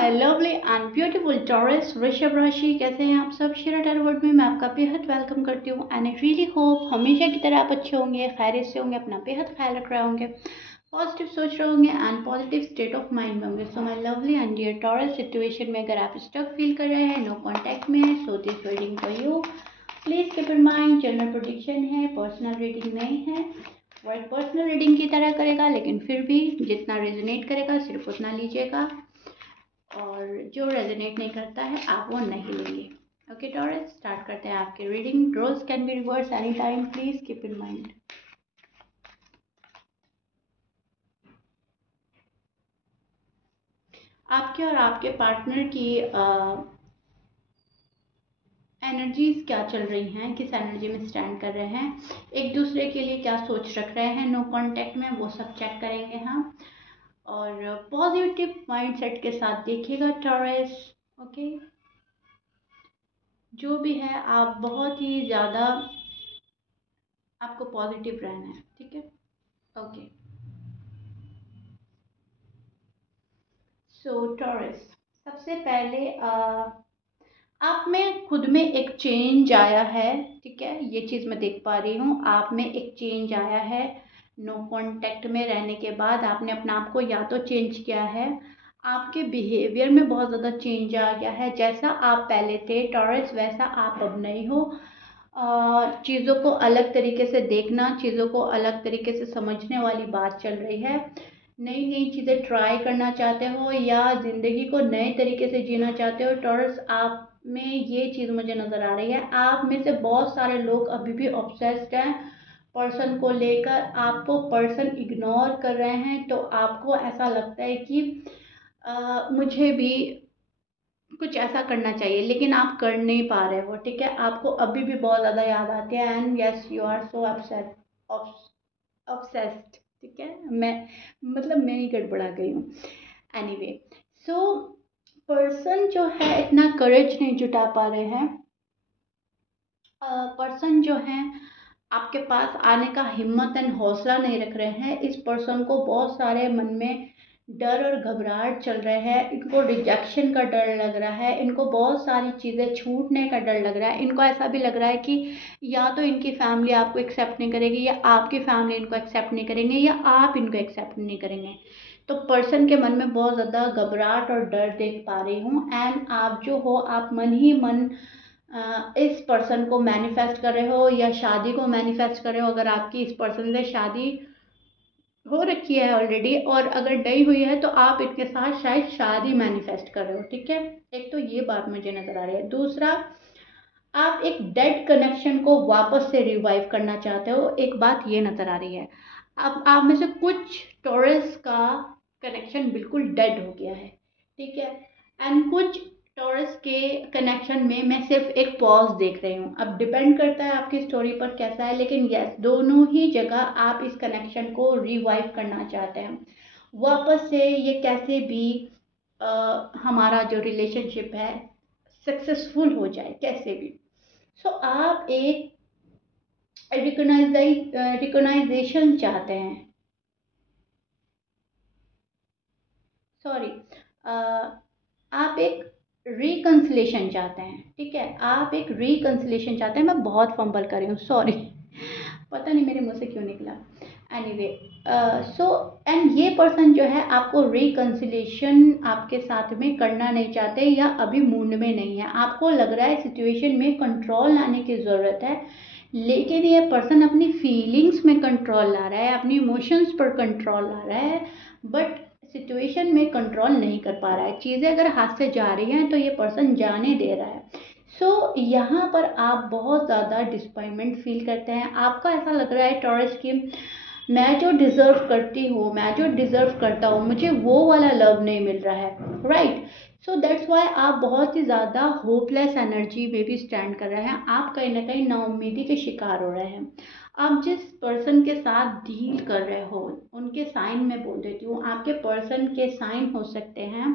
My lovely and beautiful taurus वृषभ राशि, कैसे हैं आप सब। शेरा टैरोट में मैं आपका बेहद वेलकम करती हूँ एंड आई रियली होप हमेशा की तरह आप अच्छे होंगे, खैरियत से होंगे, अपना बेहद ख्याल रख रहे होंगे, पॉजिटिव सोच रहे होंगे and positive state of mind में होंगे। So my lovely and dear Taurus, situation में अगर आप स्टक फील कर रहे हैं, नो कॉन्टैक्ट में है, so this reading for you. Please keep in mind general prediction है, पर्सनल रीडिंग नहीं है। वर्क पर्सनल रीडिंग की तरह करेगा, लेकिन फिर भी जितना रेजोनेट करेगा सिर्फ उतना लीजिएगा, और जो रेजोनेट नहीं करता है आप वो नहीं लेंगे। ओके टॉरस, स्टार्ट करते हैं आपकी reading. Roles can be reverse any time, please keep in mind. आपके और आपके पार्टनर की एनर्जीज क्या चल रही हैं, किस एनर्जी में स्टैंड कर रहे हैं, एक दूसरे के लिए क्या सोच रख रहे हैं नो कॉन्टैक्ट में, वो सब चेक करेंगे हम। और पॉजिटिव माइंडसेट के साथ देखिएगा टॉरस। ओके, जो भी है आप बहुत ही ज़्यादा आपको पॉजिटिव रहना है, ठीक है। ओके, सो टॉरस, सबसे पहले आप में खुद में एक चेंज आया है, ठीक है। ये चीज़ मैं देख पा रही हूँ, आप में एक चेंज आया है। नो कांटेक्ट में रहने के बाद आपने अपने आप को या तो चेंज किया है, आपके बिहेवियर में बहुत ज़्यादा चेंज आ गया है। जैसा आप पहले थे टॉरस, वैसा आप अब नहीं हो। चीज़ों को अलग तरीके से देखना, चीज़ों को अलग तरीके से समझने वाली बात चल रही है। नई नई चीज़ें ट्राई करना चाहते हो या ज़िंदगी को नए तरीके से जीना चाहते हो टॉरस, आप में ये चीज़ मुझे नज़र आ रही है। आप में से बहुत सारे लोग अभी भी ऑब्सेस्ड हैं पर्सन को लेकर, आपको पर्सन इग्नोर कर रहे हैं, तो आपको ऐसा लगता है कि मुझे भी कुछ ऐसा करना चाहिए, लेकिन आप कर नहीं पा रहे हो, ठीक है। आपको अभी भी बहुत ज़्यादा याद आती है and yes you are so upset, obsessed, ठीक है। मैं मतलब मैं ही गड़बड़ा गई हूँ। एनीवे, सो पर्सन जो है इतना करेज नहीं जुटा पा रहे हैं। पर्सन जो है आपके पास आने का हिम्मत एंड हौसला नहीं रख रहे हैं। इस पर्सन को बहुत सारे मन में डर और घबराहट चल रहे हैं, इनको रिजेक्शन का डर लग रहा है, इनको बहुत सारी चीज़ें छूटने का डर लग रहा है। इनको ऐसा भी लग रहा है कि या तो इनकी फैमिली आपको एक्सेप्ट नहीं करेगी, या आपकी फैमिली इनको एक्सेप्ट नहीं करेंगे, या आप इनको एक्सेप्ट नहीं करेंगे। तो पर्सन के मन में बहुत ज़्यादा घबराहट और डर देख पा रही हूँ एंड आप जो हो, आप मन ही मन इस पर्सन को मैनिफेस्ट कर रहे हो या शादी को मैनिफेस्ट कर रहे हो। अगर आपकी इस पर्सन से शादी हो रखी है ऑलरेडी, और अगर नहीं हुई है तो आप इनके साथ शायद शादी मैनिफेस्ट कर रहे हो, ठीक है। एक तो ये बात मुझे नजर आ रही है। दूसरा, आप एक डेड कनेक्शन को वापस से रिवाइव करना चाहते हो, एक बात ये नजर आ रही है। अब आप में से कुछ टॉरस का कनेक्शन बिल्कुल डेड हो गया है, ठीक है। एंड कुछ टॉरस के कनेक्शन में मैं सिर्फ एक पॉज देख रही हूँ। अब डिपेंड करता है आपकी स्टोरी पर कैसा है, लेकिन यस, दोनों ही जगह आप इस कनेक्शन को रिवाइव करना चाहते हैं वापस से। ये कैसे भी हमारा जो रिलेशनशिप है सक्सेसफुल हो जाए, कैसे भी। सो आप एक रिकॉग्नाइजेशन चाहते हैं, सॉरी, आप एक रिकन्सिलेशन चाहते हैं, ठीक है। आप एक रिकन्सिलेशन चाहते हैं। मैं बहुत फंबल कर रही हूँ, सॉरी पता नहीं मेरे मुंह से क्यों निकला। एनीवे, सो एंड ये पर्सन जो है आपको रिकन्सिलेशन आपके साथ में करना नहीं चाहते, या अभी मूड में नहीं है। आपको लग रहा है सिचुएशन में कंट्रोल लाने की ज़रूरत है, लेकिन ये पर्सन अपनी फीलिंग्स में कंट्रोल ला रहा है, अपनी इमोशंस पर कंट्रोल ला रहा है, बट सिचुएशन में कंट्रोल नहीं कर पा रहा है। चीज़ें अगर हाथ से जा रही हैं तो ये पर्सन जाने दे रहा है। सो यहाँ पर आप बहुत ज़्यादा डिसअपॉइंटमेंट फील करते हैं। आपको ऐसा लग रहा है टॉरस की, मैं जो डिज़र्व करती हूँ, मैं जो डिज़र्व करता हूँ, मुझे वो वाला लव नहीं मिल रहा है, राइट। सो दैट्स वाई आप बहुत ही ज़्यादा होपलेस एनर्जी में भी स्टैंड कर रहे हैं। आप कहीं ना कहीं नाउम्मीदी के शिकार हो रहे हैं। आप जिस पर्सन के साथ डील कर रहे हो, उनके साइन में बोल देती हूँ, आपके पर्सन के साइन हो सकते हैं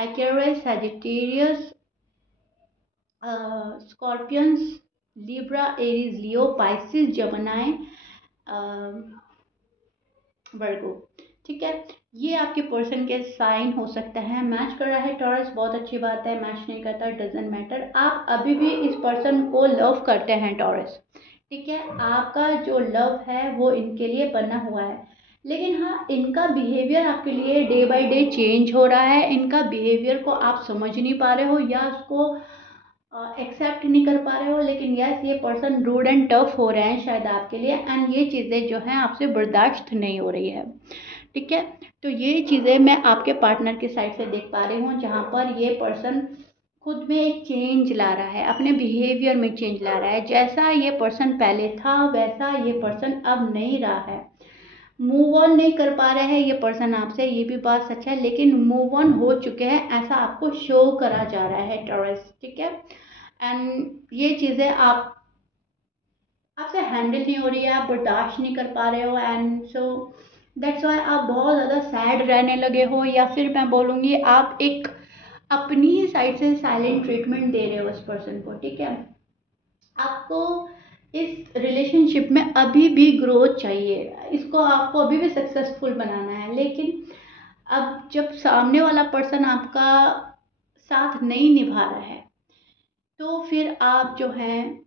Aquarius, Sagittarius, Scorpions, Libra, Aries, Leo, Pisces, Gemini, Virgo, ठीक है। ये आपके पर्सन के साइन हो सकता है। मैच कर रहा है टॉरस, बहुत अच्छी बात है। मैच नहीं करता, डजेंट मैटर। आप अभी भी इस पर्सन को लव करते हैं टॉरस, ठीक है। आपका जो लव है वो इनके लिए बना हुआ है, लेकिन हाँ, इनका बिहेवियर आपके लिए डे बाय डे चेंज हो रहा है। इनका बिहेवियर को आप समझ नहीं पा रहे हो या उसको एक्सेप्ट नहीं कर पा रहे हो, लेकिन यस, ये पर्सन रूड एंड टफ हो रहे हैं शायद आपके लिए, एंड ये चीज़ें जो हैं आपसे बर्दाश्त नहीं हो रही है, ठीक है। तो ये चीज़ें मैं आपके पार्टनर की साइड से देख पा रही हूँ, जहाँ पर ये पर्सन खुद में एक चेंज ला रहा है, अपने बिहेवियर में चेंज ला रहा है। जैसा ये पर्सन पहले था वैसा ये पर्सन अब नहीं रहा है। मूव ऑन नहीं कर पा रहे हैं ये पर्सन आपसे, ये भी बात सच है, लेकिन मूव ऑन हो चुके हैं ऐसा आपको शो करा जा रहा है टॉरस, ठीक है। एंड ये चीज़ें आपसे हैंडल नहीं हो रही है, आप बर्दाश्त नहीं कर पा रहे हो, एंड सो दैट्स वाई आप बहुत ज़्यादा सैड रहने लगे हो, या फिर मैं बोलूँगी आप एक अपनी ही साइड से साइलेंट ट्रीटमेंट दे रहे हो इस पर्सन को, ठीक है। आपको इस रिलेशनशिप में अभी भी ग्रोथ चाहिए, इसको आपको अभी भी सक्सेसफुल बनाना है, लेकिन अब जब सामने वाला पर्सन आपका साथ नहीं निभा रहा है, तो फिर आप जो है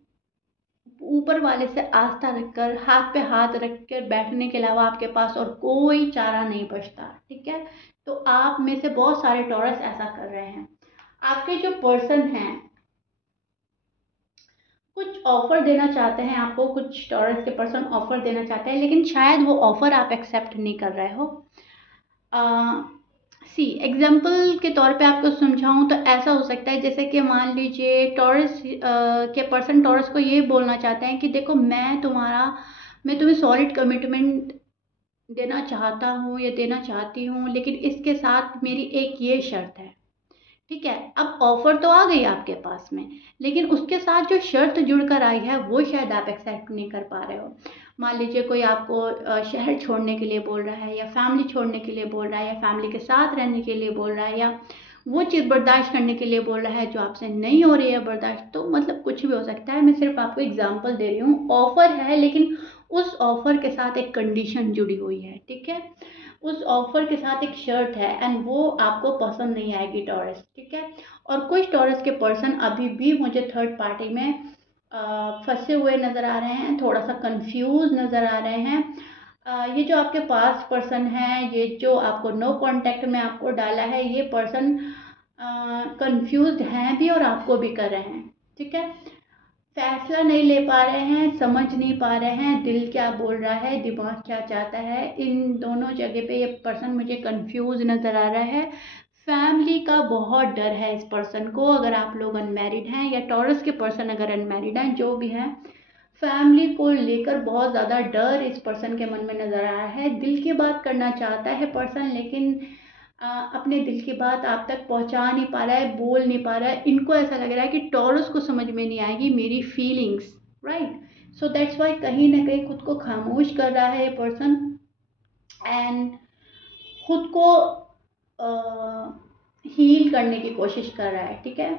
ऊपर वाले से आस्था रखकर, हाथ पे हाथ रखकर बैठने के अलावा आपके पास और कोई चारा नहीं बचता, ठीक है। तो आप में से बहुत सारे टॉरस ऐसा कर रहे हैं। आपके जो पर्सन हैं कुछ ऑफर देना चाहते हैं आपको, कुछ टॉरस के पर्सन ऑफर देना चाहते हैं, लेकिन शायद वो ऑफर आप एक्सेप्ट नहीं कर रहे हो। सी एग्जाम्पल के तौर पे आपको समझाऊं तो ऐसा हो सकता है, जैसे कि मान लीजिए टॉरस के पर्सन टॉरस को ये बोलना चाहते हैं कि देखो, मैं तुम्हें सॉलिड कमिटमेंट देना चाहता हूँ या देना चाहती हूँ, लेकिन इसके साथ मेरी एक ये शर्त है, ठीक है। अब ऑफर तो आ गई आपके पास में, लेकिन उसके साथ जो शर्त जुड़कर आई है वो शायद आप एक्सेप्ट नहीं कर पा रहे हो। मान लीजिए कोई आपको शहर छोड़ने के लिए बोल रहा है, या फैमिली छोड़ने के लिए बोल रहा है, या फैमिली के साथ रहने के लिए बोल रहा है, या वो चीज़ बर्दाश्त करने के लिए बोल रहा है जो आपसे नहीं हो रही है बर्दाश्त। तो मतलब कुछ भी हो सकता है, मैं सिर्फ आपको एग्जाम्पल दे रही हूँ। ऑफर है, लेकिन उस ऑफर के साथ एक कंडीशन जुड़ी हुई है, ठीक है। उस ऑफर के साथ एक शर्त है, एंड वो आपको पसंद नहीं आएगी टॉरस, ठीक है। और कुछ टॉरस के पर्सन अभी भी मुझे थर्ड पार्टी में फंसे हुए नज़र आ रहे हैं, थोड़ा सा कंफ्यूज नज़र आ रहे हैं। ये जो आपके पास पर्सन है, ये जो आपको नो कांटेक्ट में आपको डाला है, ये पर्सन कंफ्यूज्ड हैं भी और आपको भी कर रहे हैं, ठीक है। फैसला नहीं ले पा रहे हैं, समझ नहीं पा रहे हैं दिल क्या बोल रहा है, दिमाग क्या चाहता है। इन दोनों जगह पे ये पर्सन मुझे कंफ्यूज नज़र आ रहा है। फैमिली का बहुत डर है इस पर्सन को, अगर आप लोग अनमैरिड हैं, या टॉरस के पर्सन अगर अनमैरिड हैं, जो भी हैं, फैमिली को लेकर बहुत ज़्यादा डर इस पर्सन के मन में नज़र आ रहा है। दिल की बात करना चाहता है पर्सन, लेकिन अपने दिल की बात आप तक पहुंचा नहीं पा रहा है, बोल नहीं पा रहा है। इनको ऐसा लग रहा है कि टॉरस को समझ में नहीं आएगी मेरी feelings, right. So that's why कहीं ना कहीं खुद को खामोश कर रहा है ये पर्सन, एंड खुद को हील करने की कोशिश कर रहा है, ठीक है।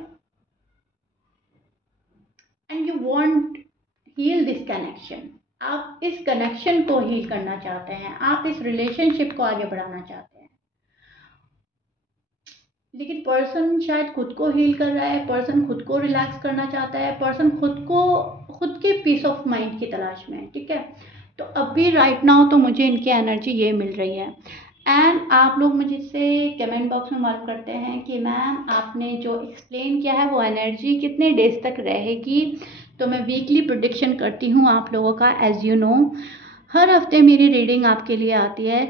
And you want heal this connection, आप इस कनेक्शन को हील करना चाहते हैं, आप इस रिलेशनशिप को आगे बढ़ाना चाहते हैं, लेकिन पर्सन शायद खुद को हील कर रहा है, पर्सन खुद को रिलैक्स करना चाहता है, पर्सन खुद के पीस ऑफ माइंड की तलाश में है, ठीक है। तो अभी राइट नाउ तो मुझे इनकी एनर्जी ये मिल रही है। एंड आप लोग मुझसे कमेंट बॉक्स में मालूम करते हैं कि मैम आपने जो एक्सप्लेन किया है वो एनर्जी कितने डेज तक रहेगी। तो मैं वीकली प्रेडिक्शन करती हूँ आप लोगों का, एज यू नो हर हफ्ते मेरी रीडिंग आपके लिए आती है,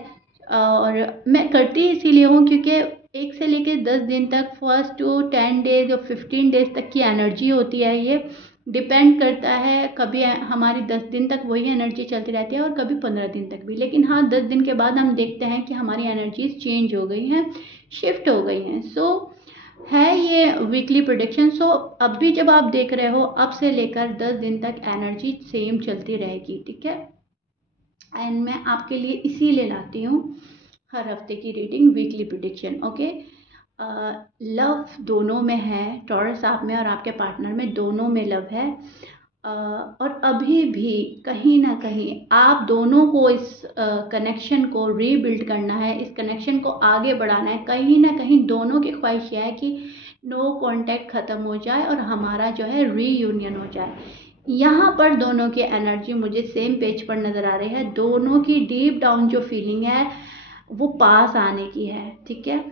और मैं करती इसीलिए हूँ क्योंकि 1 से लेकर 10 दिन तक, फर्स्ट टू 10 डेज और 15 डेज तक की एनर्जी होती है। ये डिपेंड करता है, कभी हमारी 10 दिन तक वही एनर्जी चलती रहती है और कभी 15 दिन तक भी, लेकिन हाँ 10 दिन के बाद हम देखते हैं कि हमारी एनर्जीज चेंज हो गई हैं, शिफ्ट हो गई हैं। सो है ये वीकली प्रोडिक्शन। सो अब भी जब आप देख रहे हो, अब से लेकर 10 दिन तक एनर्जी सेम चलती रहेगी, ठीक है। एंड मैं आपके लिए इसीलिए लाती हूँ हर हफ्ते की reading, weekly prediction, okay. Love दोनों में है, टॉरस आप में और आपके पार्टनर में, दोनों में लव है। और अभी भी कहीं ना कहीं आप दोनों को इस कनेक्शन को रीबिल्ड करना है, इस कनेक्शन को आगे बढ़ाना है। कहीं ना कहीं दोनों की ख्वाहिश है कि नो कांटेक्ट ख़त्म हो जाए और हमारा जो है रीयूनियन हो जाए। यहाँ पर दोनों की एनर्जी मुझे सेम पेज पर नज़र आ रही है। दोनों की डीप डाउन जो फीलिंग है वो पास आने की है, ठीक है।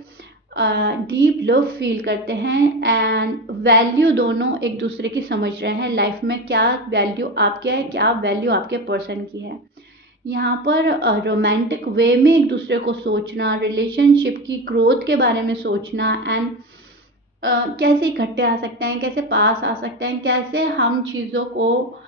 डीप लव फील करते हैं एंड वैल्यू दोनों एक दूसरे की समझ रहे हैं। लाइफ में क्या वैल्यू आपकी है, क्या वैल्यू आपके पर्सन की है। यहाँ पर रोमांटिक वे में एक दूसरे को सोचना, रिलेशनशिप की ग्रोथ के बारे में सोचना एंड कैसे इकट्ठे आ सकते हैं, कैसे पास आ सकते हैं, कैसे हम चीज़ों को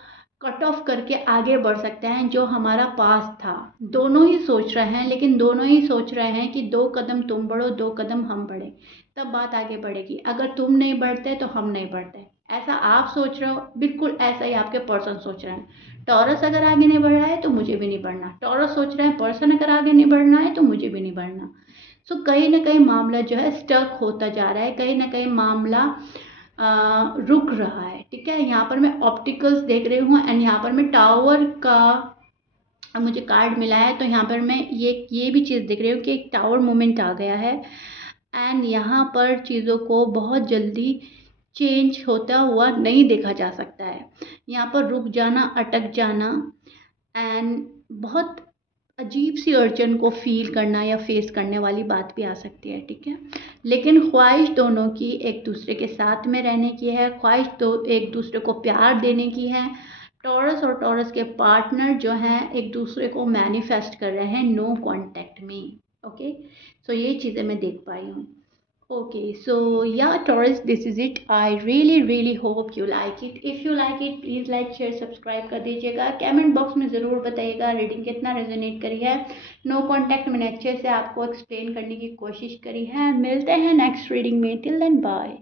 कट ऑफ करके आगे बढ़ सकते हैं जो हमारा पास था। दोनों ही सोच रहे हैं, लेकिन दोनों ही सोच रहे हैं कि 2 कदम तुम बढ़ो, 2 कदम हम बढ़े, तब बात आगे बढ़ेगी। अगर तुम नहीं बढ़ते तो हम नहीं बढ़ते। ऐसा आप सोच रहे हो, बिल्कुल ऐसा ही आपके पर्सन सोच रहे हैं। टॉरस अगर आगे नहीं बढ़ रहा है तो मुझे भी नहीं बढ़ना। टॉरस सोच रहे हैं पर्सन अगर आगे नहीं बढ़ना है तो मुझे भी नहीं बढ़ना। सो कहीं ना कहीं मामला जो है स्टक होता जा रहा है, कहीं ना कहीं मामला रुक रहा है, ठीक है। यहाँ पर मैं ऑप्टिकल्स देख रही हूँ एंड यहाँ पर मैं टावर का मुझे कार्ड मिला है, तो यहाँ पर मैं ये भी चीज़ देख रही हूँ कि एक टावर मूवमेंट आ गया है एंड यहाँ पर चीज़ों को बहुत जल्दी चेंज होता हुआ नहीं देखा जा सकता है। यहाँ पर रुक जाना, अटक जाना एंड बहुत अजीब सी अड़चन को फील करना या फेस करने वाली बात भी आ सकती है, ठीक है। लेकिन ख्वाहिश दोनों की एक दूसरे के साथ में रहने की है, ख्वाहिश तो एक दूसरे को प्यार देने की है। टॉरस और टॉरस के पार्टनर जो हैं एक दूसरे को मैनिफेस्ट कर रहे हैं नो कांटेक्ट में। ओके, सो ये चीज़ें मैं देख पाई हूँ। Okay, so yeah, Taurus, this is it. I really hope you like it. If you like it, please like, share, subscribe कर दीजिएगा। कमेंट बॉक्स में ज़रूर बताइएगा रीडिंग कितना रेजोनेट करी है। नो कॉन्टैक्ट मैंने अच्छे से आपको एक्सप्लेन करने की कोशिश करी है। मिलते हैं नेक्स्ट रीडिंग में। Till then bye.